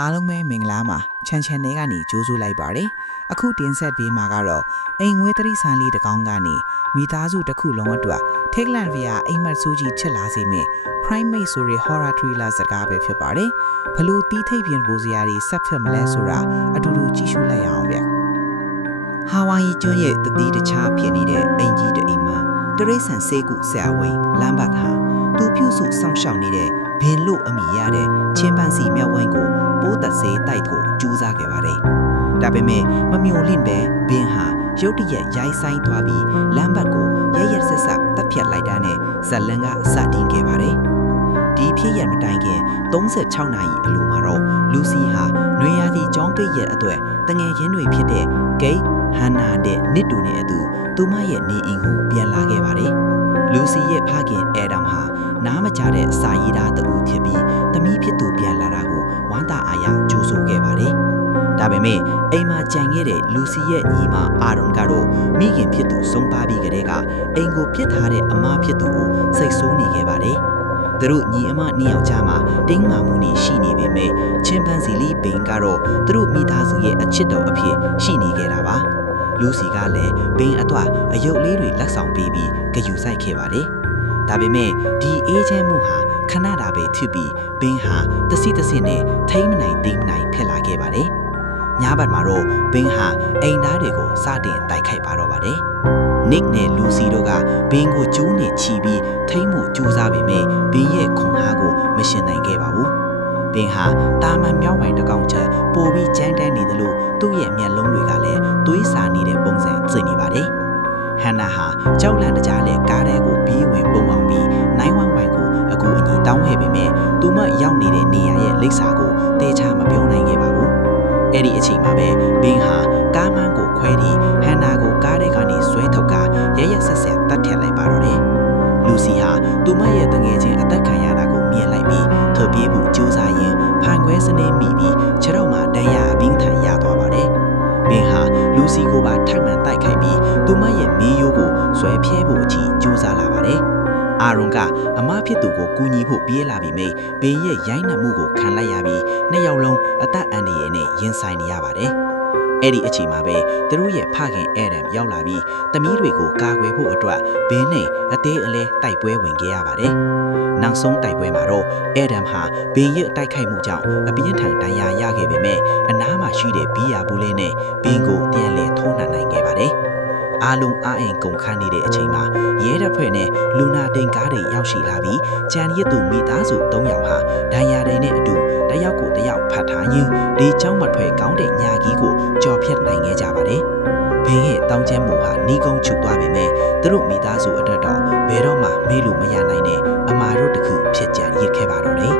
အားလုံးပဲမင်္ဂလာပါချန်ချန်လေးကနေကြိုးစိုးလိုက်ပါတယ်အခုတင်ဆက်ပေးမှာကတော့အိမ်ငွေတရိษံလေးတစ်ကောင်ကနေမိသားစုတစ်ခုလုံးအတွက် Techland ဗီယာအိမ်မက်ဆိုးကြီးချစ်လာစေမယ့် Primate ဆိုတဲ့ horror thriller ဇာတ်ကားပဲဖြစ်ပါတယ်ဘလို့တီးထိပ်ပြင်ပူစရာတွေဆက်ဖြစ်မလဲဆိုတာအတူတူကြည့်ရှုလိုက်ရအောင်ဗျဟာဝိုင်ယီကျွန်းရဲ့တတိတခြားဖြစ်နေတဲ့အိမ်ကြီးတအိမ်မှာတရိษံဆေးကုဆရာဝန်လမ်းပတ်ဟာသူပြုစုစောင့်ရှောက်နေတဲ့ဘင်လို့အမိရတဲ့ချင်းပန်းစီမြောက်ဝိုင်းကိုပိုးသက်ဆေးတိုက်ဖို့ကြိုးစားခဲ့ပါတယ်။ဒါပေမဲ့မမျှော်လင့်ပဲဘင်ဟာရုတ်တရက်ရိုက်ဆိုင်သွားပြီးလမ်းပတ်ကိုရက်ဆက်ဆက်တပ်ဖြတ်လိုက်တာနဲ့ဇလန်ကစတင်ခဲ့ပါတယ်။ဒီဖြစ်ရမတိုင်ခင်36နာရီအလိုမှာတော့လူစီဟာနွေရာသီကျောင်းပိတ်ရက်အတွက်တငယ်ချင်းတွေဖြစ်တဲ့ဂိတ်ဟန်နာတဲ့နစ်တူနဲ့အတူသူမရဲ့နေအိမ်ကိုပြန်လာခဲ့ပါတယ်။လူစီရဲ့ဖခင်အဲဒမ်ဟာနားမကြတဲ့စာရေးသားသူဖြစ်ပြီးသမီးဖြစ်သူပြန်လာတာကိုဝမ်းသာအားရကြိုးဆိုခဲ့ပါတယ်။ဒါပေမဲ့အိမ်မှာကြံခဲ့တဲ့လူစီရဲ့ညီမအာရွန်ကတော့မိခင်ဖြစ်သူဆုံးပါပြီးကတည်းကအိမ်ကိုပြစ်ထားတဲ့အမဖြစ်သူကိုစိတ်ဆိုးနေခဲ့ပါတယ်။သူတို့ညီအမနှစ်ယောက်ကြားမှာတင်းမာမှုနေရှိနေပေမဲ့ချင်းပန်းစီလီဘိန်ကတော့သူတို့မိသားစုရဲ့အချစ်တော်အဖြစ်ရှိနေခဲ့တာပါ။လူစီကလည်းဘိန်အတော့အယုတ်လေးတွေလက်ဆောင်ပေးပြီးဂယူဆိုင်ခဲ့ပါတယ်။ဒါပေမဲ့ဒီအေးချမ်းမှုဟာခဏတာပဲဖြစ်ပြီးဘင်းဟာတစီတစင်းနဲ့ထိမ့်မနိုင်တိမ်မနိုင်ဖြစ်လာခဲ့ပါတယ်။ညဘက်မှာတော့ဘင်းဟာအိမ်သားတွေကိုစတင်တိုက်ခိုက်ပါတော့ပါတယ်။ Nick နဲ့ Lucy တို့ကဘင်းကိုကျိုးနဲ့ချီပြီးထိမ့်မှုကြိုးစားပေမဲ့ဘင်းရဲ့ခွန်အားကိုမရှင်နိုင်ခဲ့ပါဘူး။ဘင်းဟာတာမန်မြောက်ဝိုင်တစ်ကောင်ချက်ပိုပြီးကြမ်းတမ်းနေသလိုသူ့ရဲ့မျက်လုံးတွေကလည်းသွေးစာနေတဲ့ပုံစံသိနေပါတယ်။ဟန်နာဟာကြောက်လန့်တကြားလဲကားထဲကိုပြီးဝင်ပုံအောင်ပြီး911ကိုအကူအညီတောင်းခဲ့ပေမဲ့သူမရောက်နေတဲ့နေရာရဲ့လိပ်စာကိုတေချာမပြောနိုင်ခဲ့ပါဘူး။အဲ့ဒီအချိန်မှာပဲဘင်းဟာကားမန်းကိုခွဲပြီးဟန်နာကိုကားထဲကနေဆွဲထုတ်ကရက်ဆက်ဆက်တတ်ထည့်လိုက်ပါတော့တယ်။လူစီဟာသူမရဲ့တငယ်ချင်းအသက်ခံရတာကိုမြင်လိုက်ပြီးထွက်ပြေးဖို့ကြိုးစားရင်းဖန်ခွဲစနေမိပြီးခြေထောက်မှာဒဏ်ရာအပင်းထန်ရသွားပါတယ်။ဘင်းဟာလူစီကိုပါထပ်မံတိုက်ခိုက်ပြီးသူမရဲ့မီးရိုးကိုဆွဲဖြဲဖို့အထိကြိုးစားလာပါတယ်။အာရွန်ကအမဖြစ်သူကိုကူညီဖို့ပြေးလာပြီးမိဘင်းရဲ့ရိုင်းနှံမှုကိုခံလိုက်ရပြီးနှစ်ယောက်လုံးအသက်အန္တရာယ်နဲ့ရင်ဆိုင်နေရပါတယ်။အဲ့ဒီအချိန်မှာပဲသူတို့ရဲ့ဖခင်အဲဒမ်ရောက်လာပြီးသမီးတွေကိုကာကွယ်ဖို့အတွက်ဘင်းနဲ့အသေးအလဲတိုက်ပွဲဝင်ခဲ့ရပါတယ်။နောက်ဆုံးတိုက်ပွဲမှာတော့အဲဒမ်ဟာဘင်းရဲ့တိုက်ခိုက်မှုကြောင့်အပြင်းထန်ဒဏ်ရာရခဲ့ပေမဲ့အနားမှာရှိတဲ့ဘီယာဘူးလေးနဲ့ဘင်းကိုပြန်လည်ထိုးနှံနိုင်ခဲ့ပါတယ်။အားလုံးအားအင်ကုန်ခန်းနေတဲ့အချိန်မှာရဲတပ်ဖွဲ့နဲ့လူနာတင်ကားတွေရောက်ရှိလာပြီးကြံရစ်သူမိသားစု3ယောက်ဟာဒဏ်ရာတွေနဲ့အတူတယောက်ကိုတယောက်ဖတ်ထားရင်းဒီကျောင်းမထွက်ကောင်းတဲ့ညာကြီးကိုကြော်ဖြတ်နိုင်ခဲ့ကြပါတယ်။ဘင်းရဲ့တောင်းကျမ်းမှုဟာနှီးကုန်းချုပ်သွားပေမဲ့သူတို့မိသားစုအတွက်တော့ဘယ်တော့မှမေ့လို့မရနိုင်တဲ့အမာတို့တစ်ခုဖြစ်ကြံရစ်ခဲ့ပါတော့တယ်